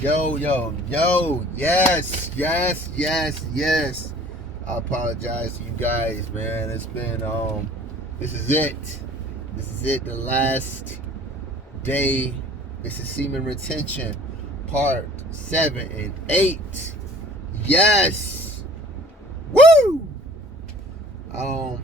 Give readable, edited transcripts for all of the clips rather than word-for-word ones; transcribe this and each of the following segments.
Yo, yes. I apologize to you guys, man. It's been this is it. The last day. This is semen retention, part 7 and 8. Yes. Woo! I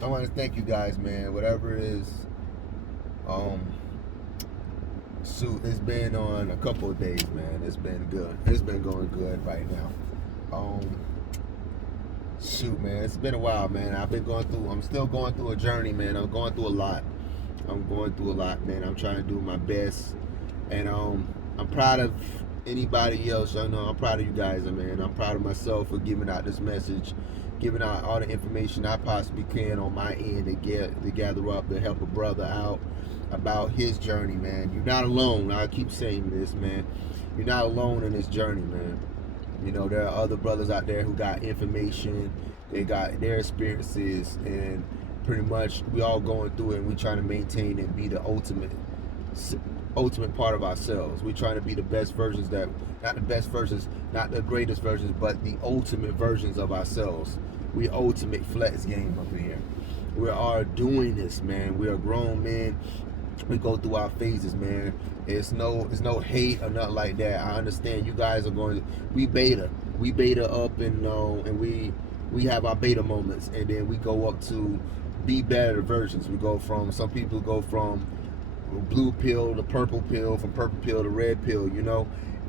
want to thank you guys, man. Whatever it is, it's been on a couple of days, man. It's been good. It's been going good right now. Man, it's been a while, man. I'm still going through a journey, man. I'm going through a lot, man. I'm trying to do my best, and I'm proud of anybody else. I know I'm proud of you guys, man. I'm proud of myself for giving out this message, giving out all the information I possibly can on my end to gather up to help a brother out about his journey, man. You're not alone. I keep saying this, man. You're not alone in this journey, man. You know, there are other brothers out there who got information, they got their experiences, and pretty much we all going through it, and we trying to maintain and be the ultimate part of ourselves. We trying to be the best versions not the best versions, not the greatest versions, but the ultimate versions of ourselves. We ultimate flex game up in here. We are doing this, man. We are grown men. We go through our phases, man. It's no hate or nothing like that. I understand you guys are going. We beta up, and we have our beta moments, and then we go up to be better versions. Some people go from blue pill to purple pill, from purple pill to red pill,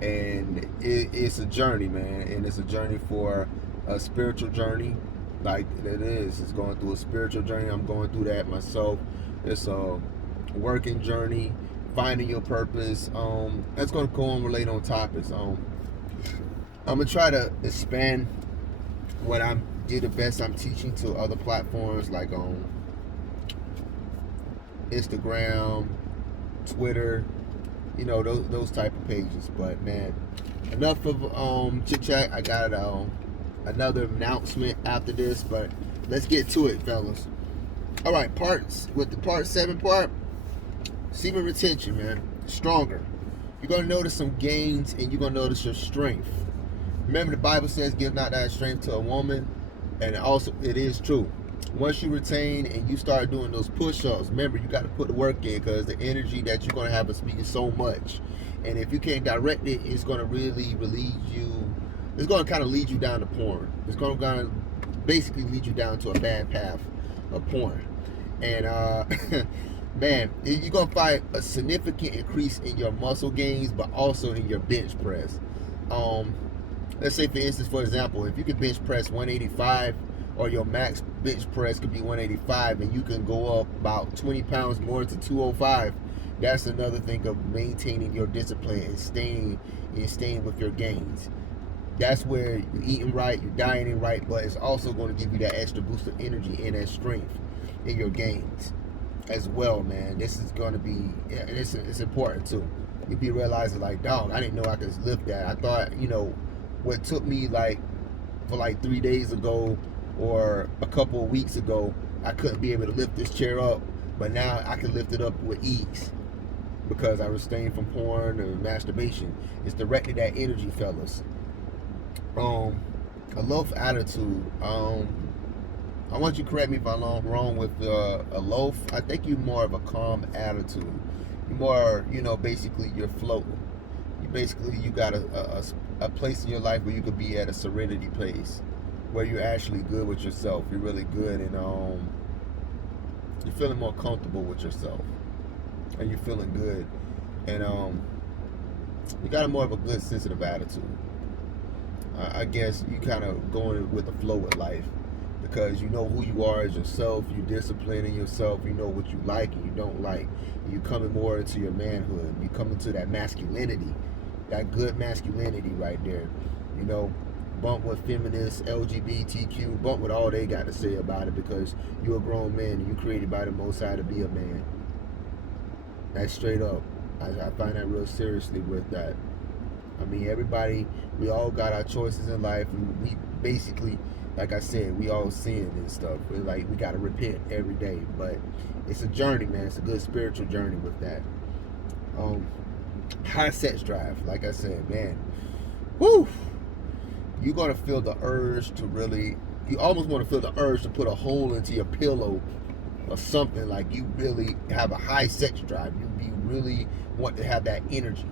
and it's a journey, man, and it's a journey for a spiritual journey, like it is. It's going through a spiritual journey. I'm going through that myself. It's a working journey, finding your purpose. That's going to go on relate on topics. I'm gonna try to expand what I do the best I'm teaching to other platforms like on Instagram, Twitter, those type of pages. But man, enough of chit chat. I got another announcement after this, but let's get to it, fellas. All right, part 7 part. Semen retention, man. Stronger. You're going to notice some gains, and you're going to notice your strength. Remember, the Bible says, give not that strength to a woman. And also, it is true. Once you retain and you start doing those push-ups, remember, you got to put the work in, because the energy that you're going to have is speaking so much. And if you can't direct it, it's going to really lead you. It's going to kind of lead you down to porn. It's going to basically lead you down to a bad path of porn. And, man, you're going to find a significant increase in your muscle gains, but also in your bench press. Let's say, for example, if you can bench press 185, or your max bench press could be 185, and you can go up about 20 pounds more to 205, that's another thing of maintaining your discipline and staying with your gains. That's where you're eating right, you're dieting right, but it's also going to give you that extra boost of energy and that strength in your gains as well, man. This is going to be, it's important too. You be realizing, like, dog, I didn't know I could lift that. I thought, what took me for 3 days ago or a couple of weeks ago, I couldn't be able to lift this chair up, but now I can lift it up with ease because I abstained from porn or masturbation. It's directed at energy, fellas. A loaf attitude. I want you to correct me if I'm wrong with a loaf. I think you're more of a calm attitude. You're more, basically you're floating. You got a place in your life where you could be at a serenity place, where you're actually good with yourself. You're really good, and you're feeling more comfortable with yourself, and you're feeling good, and you got more of a good sensitive attitude. I guess you kind of going with the flow with life, because you know who you are as yourself. You're disciplining yourself. You know what you like and you don't like. You're coming more into your manhood. You come into that masculinity, that good masculinity right there. Bump with feminists, LGBTQ, bump with all they got to say about it, because you're a grown man and you're created by the Most High to be a man. That's straight up. I find that real seriously with that. I mean, everybody, we all got our choices in life, and we basically, like I said, we all sin and stuff. We got to repent every day, but it's a journey, man. It's a good spiritual journey with that. high sex drive. Like I said, man, whoo, you're gonna feel the urge to really. You almost want to feel the urge to put a hole into your pillow or something. Like you really have a high sex drive. You really want to have that energy.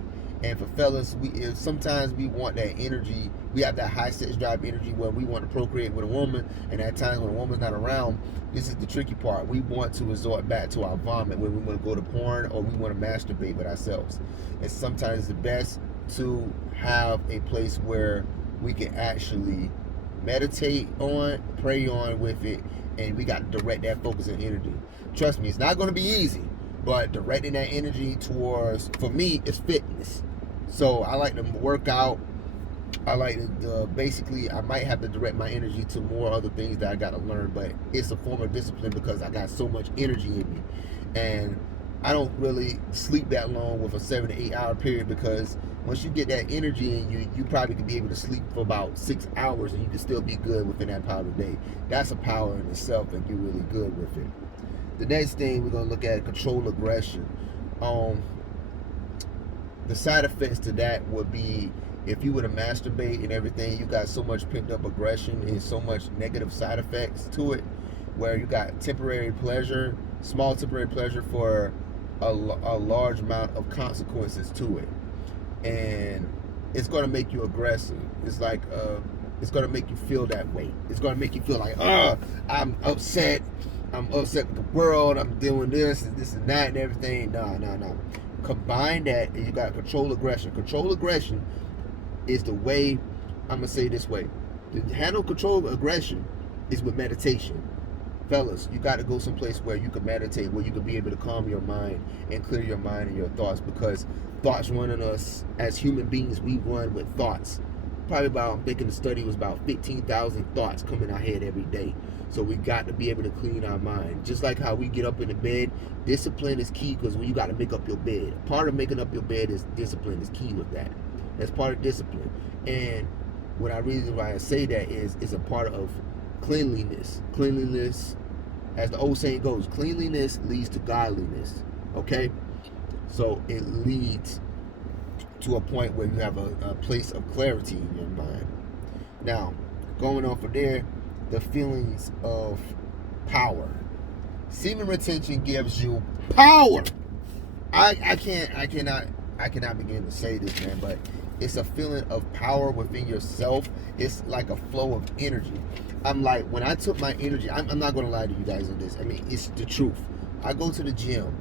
And for fellas, sometimes we want that energy. We have that high sex drive energy where we want to procreate with a woman, and at times when a woman's not around, this is the tricky part. We want to resort back to our vomit when we want to go to porn or we want to masturbate with ourselves. And sometimes it's the best to have a place where we can actually meditate on, pray on with it, and we got to direct that focus and energy. Trust me, it's not going to be easy, but directing that energy towards, for me, is fitness. So I like to work out. I like to basically, I might have to direct my energy to more other things that I got to learn, but it's a form of discipline because I got so much energy in me. And I don't really sleep that long with a 7 to 8 hour period, because once you get that energy in you, you probably could be able to sleep for about 6 hours and you can still be good within that power of the day. That's a power in itself, and you're really good with it. The next thing we're going to look at, control aggression. The side effects to that would be, if you were to masturbate and everything, you got so much pent up aggression and so much negative side effects to it, where you got temporary pleasure, small temporary pleasure for a large amount of consequences to it. And it's going to make you aggressive. It's like, it's going to make you feel that way. It's going to make you feel like, I'm upset. I'm upset with the world. I'm doing this and this and that and everything. No. Combine that, and you got control aggression. Control aggression is the way, I'm gonna say it this way. To handle control aggression is with meditation. Fellas, you got to go someplace where you can meditate, where you can be able to calm your mind and clear your mind and your thoughts, because thoughts run in us. As human beings, we run with thoughts. Probably about, I'm thinking the study was about 15,000 thoughts come in our head every day. So we got to be able to clean our mind. Just like how we get up in the bed, discipline is key, because when you got to make up your bed, part of making up your bed is discipline is key with that. That's part of discipline. And what I reason why I say that is, it's a part of cleanliness. Cleanliness, as the old saying goes, cleanliness leads to godliness. Okay? So it leads to a point where you have a place of clarity in your mind. Now, going on from there, the feelings of power. Semen retention gives you power. I cannot begin to say this, man, but it's a feeling of power within yourself. It's like a flow of energy. I'm like, when I took my energy, I'm not going to lie to you guys on this. I mean, it's the truth. I go to the gym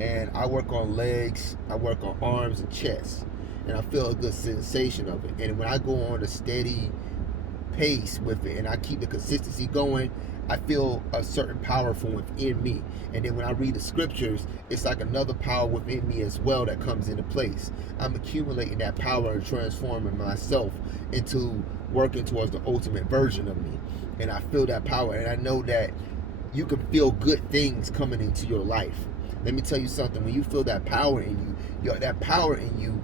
and I work on legs, I work on arms and chest, and I feel a good sensation of it. And when I go on a steady pace with it and I keep the consistency going, I feel a certain power from within me. And then when I read the scriptures, it's like another power within me as well that comes into place. I'm accumulating that power and transforming myself into working towards the ultimate version of me. And I feel that power, and I know that you can feel good things coming into your life. Let me tell you something. When you feel that power in you, that power in you,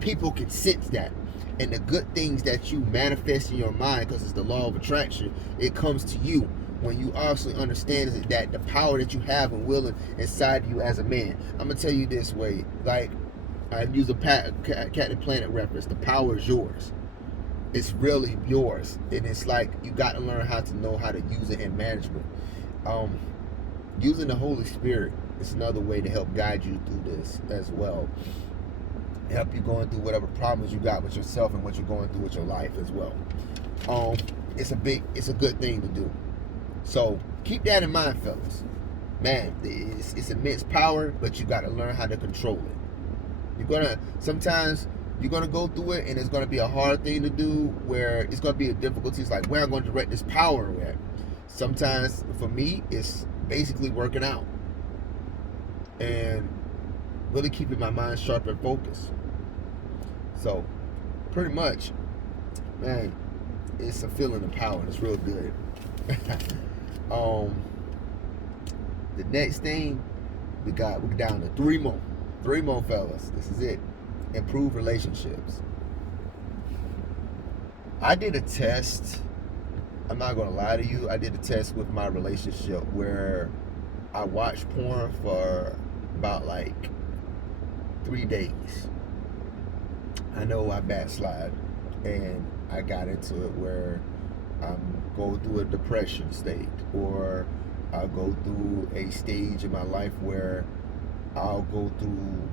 people can sense that. And the good things that you manifest in your mind, because it's the law of attraction, it comes to you when you actually understand that the power that you have and will inside you as a man. I'm going to tell you this way, like I use a Captain Planet reference, the power is yours. It's really yours. And it's like you got to learn how to know how to use it in management. Using the Holy Spirit is another way to help guide you through this as well. Help you going through whatever problems you got with yourself and what you're going through with your life as well. It's a good thing to do. So keep that in mind, fellas. Man, it's immense power, but you got to learn how to control it. Sometimes you're gonna go through it, and it's gonna be a hard thing to do, where it's gonna be a difficulty. It's like, where I'm going to direct this power at. Sometimes for me, it's basically working out and really keeping my mind sharp and focused. So pretty much, man, it's a feeling of power. It's real good. The next thing we're down to three more fellas. This is it. Improve relationships. I did a test. I'm not gonna lie to you. I did a test with my relationship where I watched porn for about like 3 days. I know I backslide, and I got into it where I'm going through a depression state, or I'll go through a stage in my life where I'll go through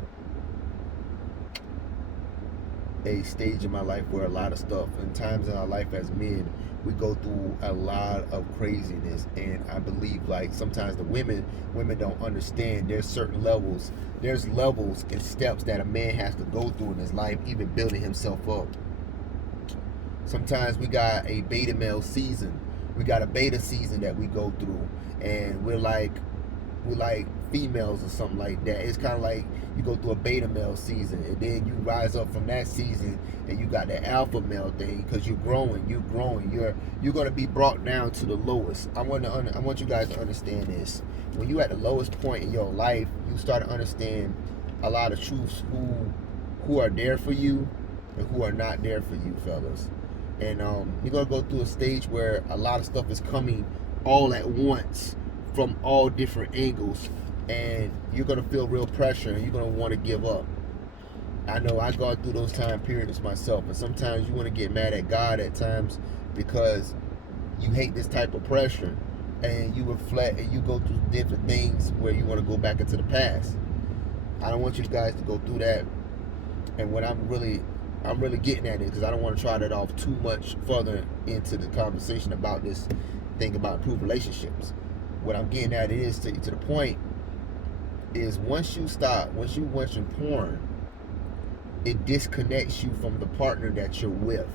a stage in my life where a lot of stuff, and times in our life as men, we go through a lot of craziness. And I believe, like, sometimes the women don't understand there's certain levels, there's levels and steps that a man has to go through in his life, even building himself up. Sometimes we got a beta male season, we got a beta season that we go through, and we're like females or something like that. It's kind of like you go through a beta male season, and then you rise up from that season, and you got the alpha male thing, because you're growing, you're going to be brought down to the lowest. I want you guys to understand this. When you're at the lowest point in your life, you start to understand a lot of truths, who are there for you and who are not there for you, fellas. And you're going to go through a stage where a lot of stuff is coming all at once from all different angles, and you're going to feel real pressure, and you're going to want to give up. I know I go through those time periods myself, and sometimes you want to get mad at God at times because you hate this type of pressure, and you reflect and you go through different things where you want to go back into the past. I don't want you guys to go through that. And what I'm really getting at it, because I don't want to try that off too much further into the conversation about this thing about improved relationships. What I'm getting at is to the point is, once you watching porn, it disconnects you from the partner that you're with,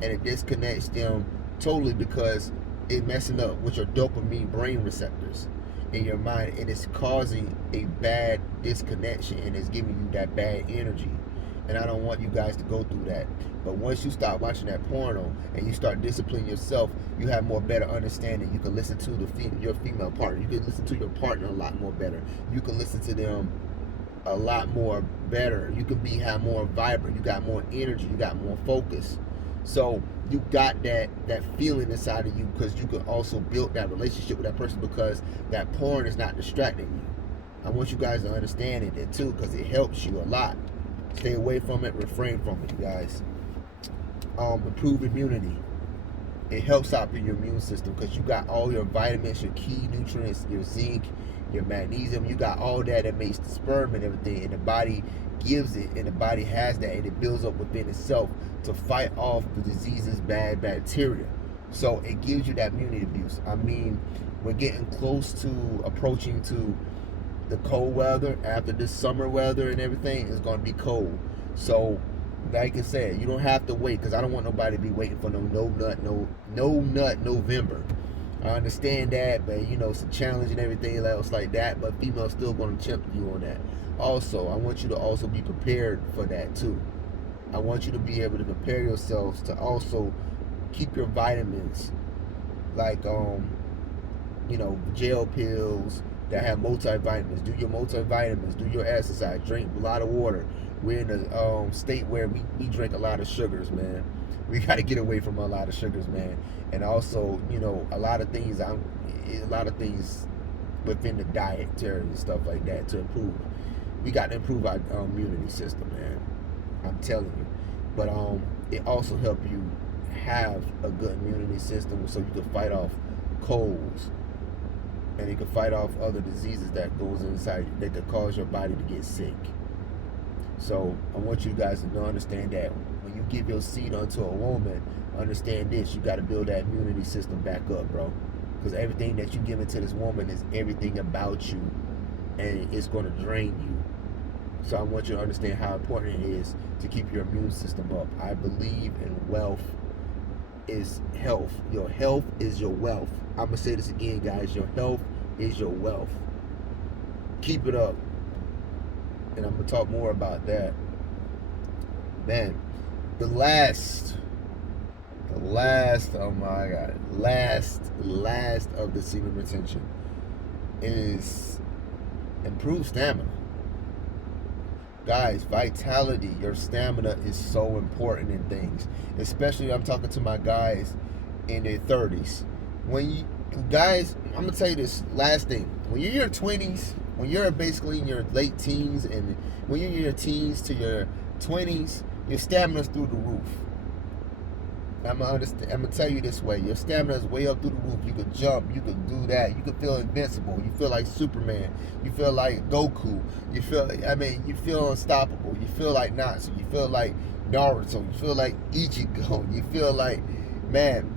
and it disconnects them totally, because it's messing up with your dopamine brain receptors in your mind, and it's causing a bad disconnection, and it's giving you that bad energy. And I don't want you guys to go through that. But once you stop watching that porno and you start disciplining yourself, you have more better understanding. You can listen to your female partner. You can listen to your partner a lot more better. You can listen to them a lot more better. You can have more vibrant. You got more energy. You got more focus. So you got that feeling inside of you, because you can also build that relationship with that person, because that porn is not distracting you. I want you guys to understand it too, because it helps you a lot. Stay away from it, refrain from it, you guys. Improve immunity. It helps out your immune system, because you got all your vitamins, your key nutrients, your zinc, your magnesium. You got all that makes the sperm and everything, and the body gives it, and the body has that, and it builds up within itself to fight off the diseases, bad bacteria. So it gives you that immunity boost. I mean, we're getting close to approaching to the cold weather. After this summer weather and everything is going to be cold. So like I said, you don't have to wait, because I don't want nobody to be waiting for no nut November. I understand that, but it's a challenge and everything else like that, but females still going to chip you on that. Also, I want you to also be prepared for that too. I want you to be able to prepare yourselves to also keep your vitamins, like gel pills that have multivitamins. Do your multivitamins, do your exercise, drink a lot of water. We're in a state where we drink a lot of sugars, man. We got to get away from a lot of sugars, man. And also, a lot of things within the dietary and stuff like that to improve. We got to improve our immunity system, man. I'm telling you. But it also helps you have a good immunity system, so you can fight off colds, and you can fight off other diseases that goes inside you that could cause your body to get sick. So I want you guys to understand that when you give your seed unto a woman, understand this: you got to build that immunity system back up, bro. Because everything that you give into this woman is everything about you, and it's going to drain you. So I want you to understand how important it is to keep your immune system up. I believe in wealth is health. Your health is your wealth. I'm going to say this again, guys. Your health is your wealth. Keep it up. And I'm going to talk more about that. Man, the last, oh my God, last of the semen retention is improved stamina. Guys, vitality, your stamina is so important in things. Especially, I'm talking to my guys in their 30s. Guys, I'm going to tell you this last thing. When you're in your 20s, when you're basically in your late teens, and when you're in your teens to your 20s, Your stamina's through the roof. I'm gonna tell you this way. Your stamina is way up through the roof. You could jump. You could do that. You could feel invincible. You feel like Superman. You feel like Goku. You feel unstoppable. You feel like Natsu. You feel like Naruto. You feel like Ichigo. You feel like, man,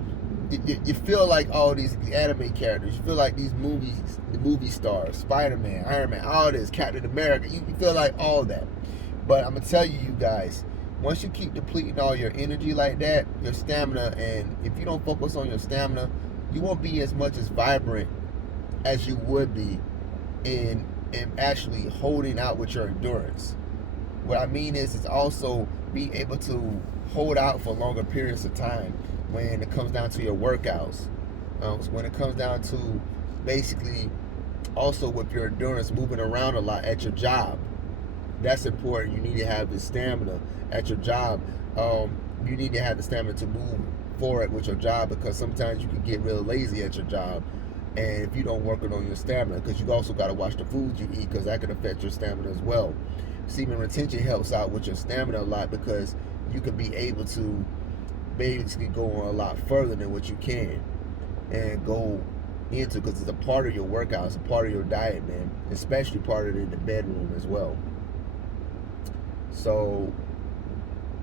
you feel like all these anime characters. You feel like these movies, the movie stars, Spider-Man, Iron Man, all this, Captain America. You feel like all that. But I'm gonna tell you guys, once you keep depleting all your energy like that, your stamina, and if you don't focus on your stamina, you won't be as much as vibrant as you would be in actually holding out with your endurance. What I mean is also be able to hold out for longer periods of time when it comes down to your workouts. When it comes down to basically also with your endurance, moving around a lot at your job. That's important. You need to have the stamina at your job. You need to have the stamina to move forward with your job, because sometimes you can get real lazy at your job, and if you don't work on your stamina, because you also got to watch the foods you eat, because that can affect your stamina as well. Semen retention helps out with your stamina a lot, because you can be able to basically go on a lot further than what you can and go into, because it's a part of your workout, it's a part of your diet, man, especially part of it in the bedroom as well. So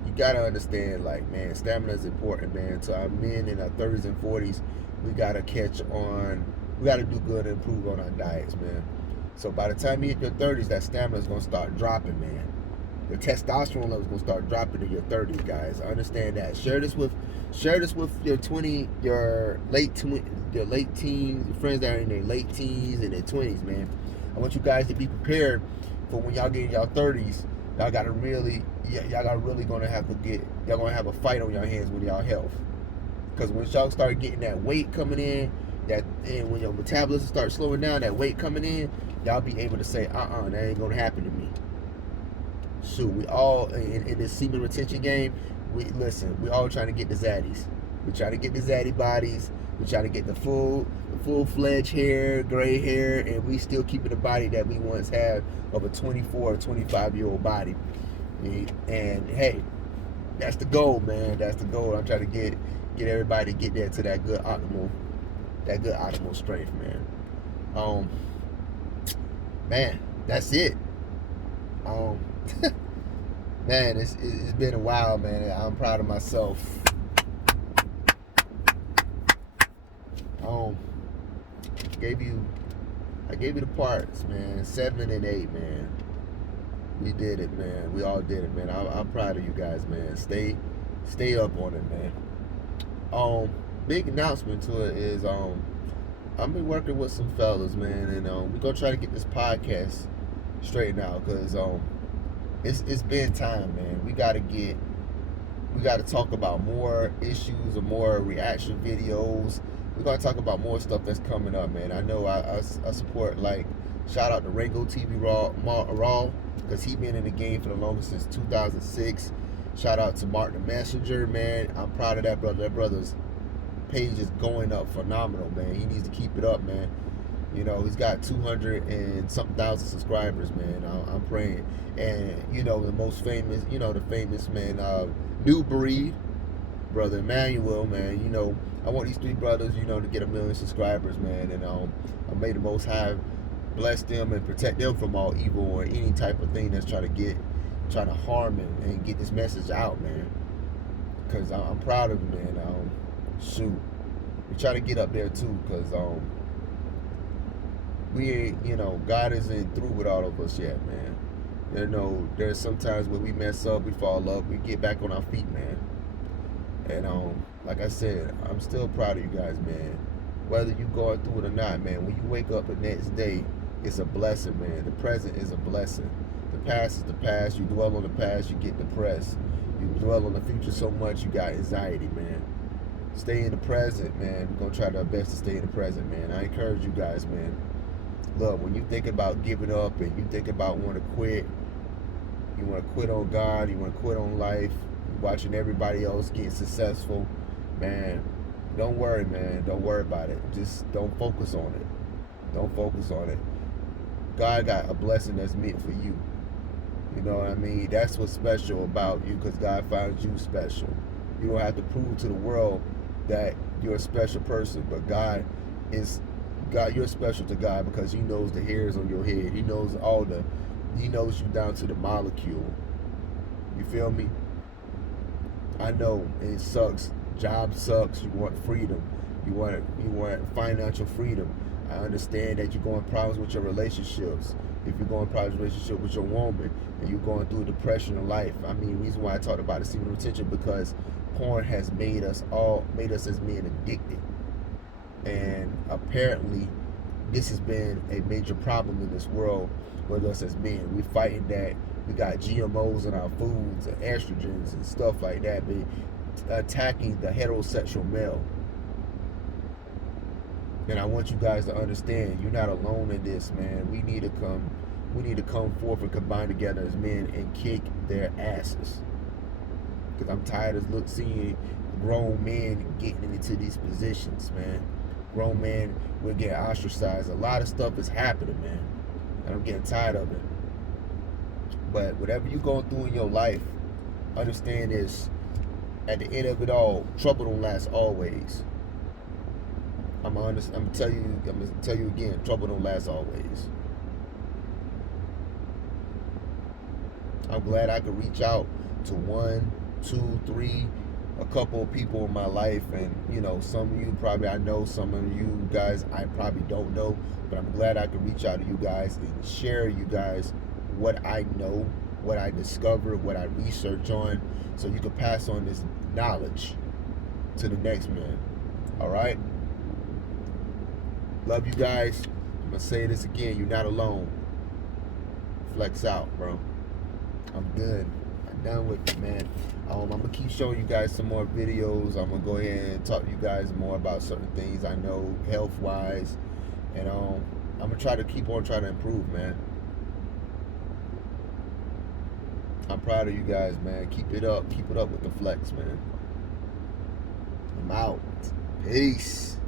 you gotta understand, like, man, stamina is important, man. To our men in our 30s and 40s, we gotta catch on. We gotta do good and improve on our diets, man. So by the time you hit your 30s, that stamina is gonna start dropping, man. Your testosterone level is gonna start dropping in your 30s, guys. I understand that. Share this with your late teens, your friends that are in their late teens and their 20s, man. I want you guys to be prepared for when y'all get in y'all 30s. Y'all gonna have a fight on your hands with y'all health. Because when y'all start getting that weight coming in, and when your metabolism starts slowing down, that weight coming in, y'all be able to say, that ain't gonna happen to me. Shoot, we all in this semen retention game, we all trying to get the zaddies. We trying to get the zaddy bodies. We trying to get the full-fledged hair, gray hair, and we still keeping the body that we once had of a 24 or 25-year-old body. And hey, that's the goal, man. That's the goal. I'm trying to get everybody to get there to that good optimal strength, man. Man, that's it. Man, it's been a while, man. I'm proud of myself. I gave you the parts, man. 7 and 8, man. We did it, man. We all did it, man. I'm proud of you guys, man. Stay up on it, man. Big announcement to it is I'm been working with some fellas, man, and we're gonna try to get this podcast straightened out, because it's been time, man. We gotta talk about more issues or more reaction videos. We're gonna talk about more stuff that's coming up, man. I know I support, like, shout out to Rango TV Raw, because he been in the game for the longest, since 2006. Shout out to Martin the Messenger, man. I'm proud of that brother. That brother's page is going up phenomenal, man. He needs to keep it up, man. You know, he's got 200 and something thousand subscribers, man. I'm praying. And, the most famous, the famous, man, New Breed, Brother Emmanuel, man. I want these three brothers, to get 1 million subscribers, man. And may the Most High bless them and protect them from all evil or any type of thing that's trying to harm and get this message out, man. Because I'm proud of them, man. Shoot, we try to get up there too, because we ain't, God isn't through with all of us yet, man. There's sometimes when we mess up, we fall up, we get back on our feet, man. And like I said, I'm still proud of you guys, man. Whether you going through it or not, man, when you wake up the next day, it's a blessing, man. The present is a blessing. The past is the past. You dwell on the past, you get depressed. You dwell on the future so much, you got anxiety, man. Stay in the present, man. We're going to try our best to stay in the present, man. I encourage you guys, man. Look, when you think about giving up and you think about wanting to quit, you want to quit on God, you want to quit on life, watching everybody else get successful, man, don't worry, man. Don't worry about it. Just don't focus on it. Don't focus on it. God got a blessing that's meant for you. You know what I mean? That's what's special about you, because God finds you special. You don't have to prove to the world that you're a special person, but is God. You're special to God because He knows the hairs on your head. He knows you down to the molecule. You feel me? I know it sucks. Job sucks. You want freedom. You want financial freedom. I understand that you're going problems with your relationships. If you're going problems relationship with your woman and you're going through a depression in life, I mean, the reason why I talked about the semen retention, because porn has made us as men addicted, and apparently this has been a major problem in this world with us as men. We're fighting that we got GMOs in our foods and estrogens and stuff like that, but attacking the heterosexual male. And I want you guys to understand, you're not alone in this, man. We need to come forth and combine together as men and kick their asses. Because I'm tired of seeing grown men getting into these positions, man. Grown men will get ostracized. A lot of stuff is happening, man. And I'm getting tired of it. But whatever you're going through in your life, understand this: at the end of it all, trouble don't last always. I'm gonna tell you again, trouble don't last always. I'm glad I could reach out to 1, 2, 3, a couple of people in my life, and some of you probably I know, some of you guys I probably don't know, but I'm glad I could reach out to you guys and share you guys what I know, what I discovered, what I research on, so you can pass on this knowledge to the next man. All right. Love you guys. I'm gonna say this again. You're not alone. Flex out, bro. I'm done. I'm done with it, man. I'm gonna keep showing you guys some more videos. I'm gonna go ahead and talk to you guys more about certain things I know health wise, and I'm gonna try to keep on trying to improve, man. I'm proud of you guys, man. Keep it up. Keep it up with the flex, man. I'm out. Peace.